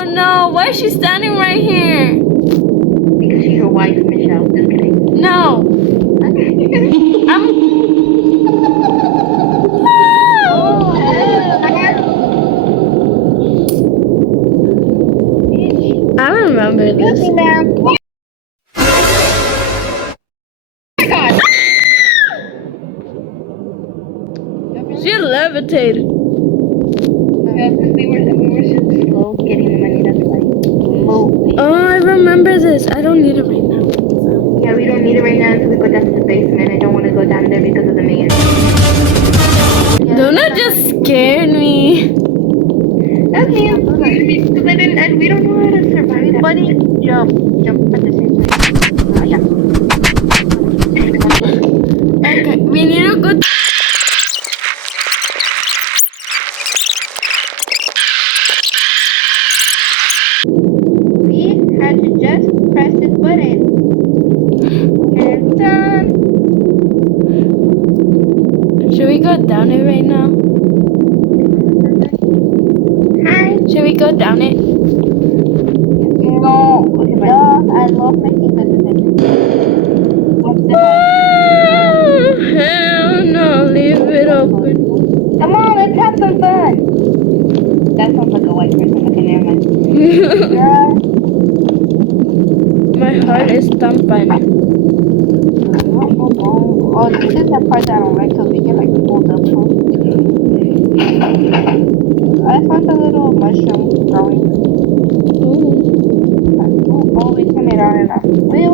Oh no, why is she standing right here? Because she's your wife, Michelle. Just kidding. No. I'm... Oh, hell. I remember this. Excuse me, ma'am. Oh my god. She levitated. Yeah, because we were so slow getting the money. That's why. Moving. Oh, I remember this. I don't need it right now. Yeah, we don't need it right now until we go down to the basement. I don't want to go down there because of the man. Luna just scared me. That means because we don't know how to survive that. Buddy, jump at the same time. Yeah. Okay, we need to go. We had to just press this button. And it's done. Should we go down it right now? Hi. Should we go down it? No. Okay, bye. I love making businesses. Oh, hell no, leave it open. Come on, let's have some fun. That sounds like a white person. Okay, never mind. Yeah. My heart is thumping. Oh, this is the part that I don't like because we get like pulled up. I found a little mushroom growing. Oh, we turn it on and off. Wait.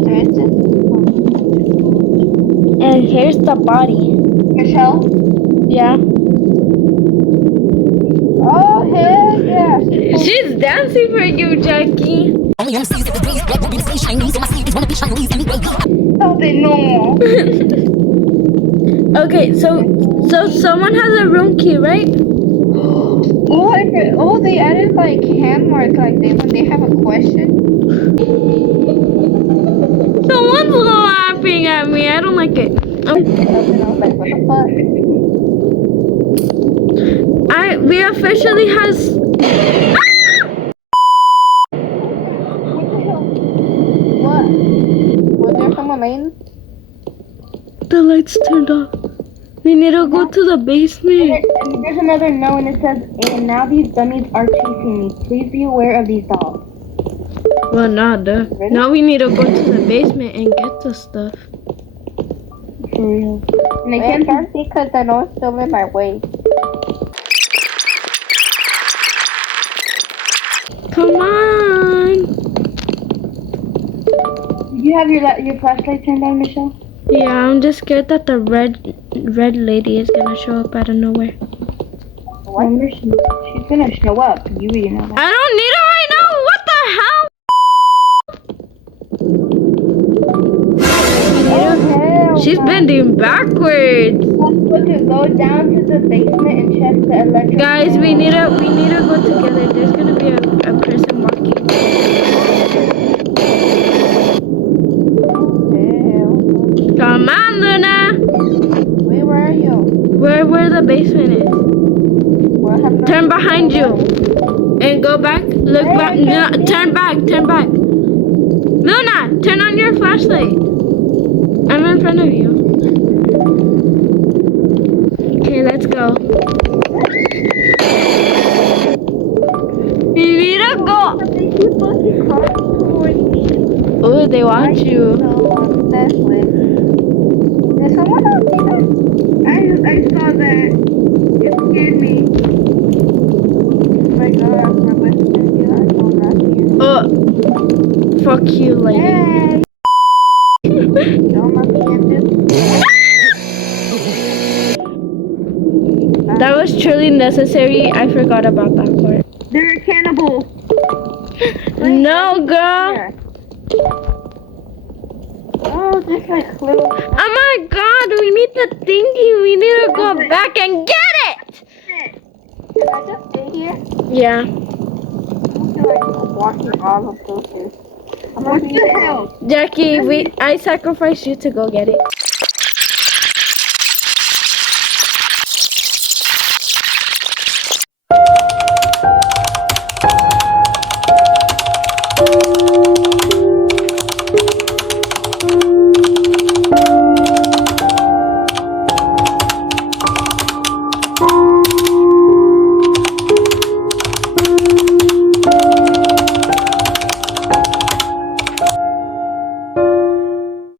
So it's just... And here's the body. Michelle? Yeah. Oh, hell yeah. She's dancing for you, Jackie. Stop it, no. Okay, so someone has a room key, right? Oh, they added like hand mark like when they have a question. Someone's laughing at me. I don't like it. Like, what the fuck? We officially has. What? Was there someone laying? The lights turned off. We need to go to the basement. There's another note and it says, and now these dummies are chasing me. Please be aware of these dogs. Well, not duh. Really? Now we need to go to the basement and get the stuff. For real. And I can't see because the note's still in my way. Come on. Did you have your flashlight turned on, Michelle? Yeah, I'm just scared that the red lady is gonna show up out of nowhere. What? She's gonna show up. You already know that. I don't need it right now. What the hell? She's bending backwards. Okay, go down to the basement and check the electric. Guys, we need to go together. There's gonna be a person walking. Come on, Luna. Wait, where are you? Where the basement is. Well, turn behind you and go back. Look back. No, turn back. Luna, turn on your flashlight. I'm in front of you. Okay, let's go. We need to go. Oh, they want you. Did someone else see that? I saw that. It scared me. Oh my god, my best friend, you are so lucky. Oh, fuck you, lady. Hey! Don't let me in this. That was truly necessary. I forgot about that part. They're a cannibal. No, girl. Here. Oh, there's like little... Oh my god, we need the thingy. We need to go back and get it. Can I just stay here? Yeah. I feel like walking all of those things. What the hell? Jackie, I sacrificed you to go get it.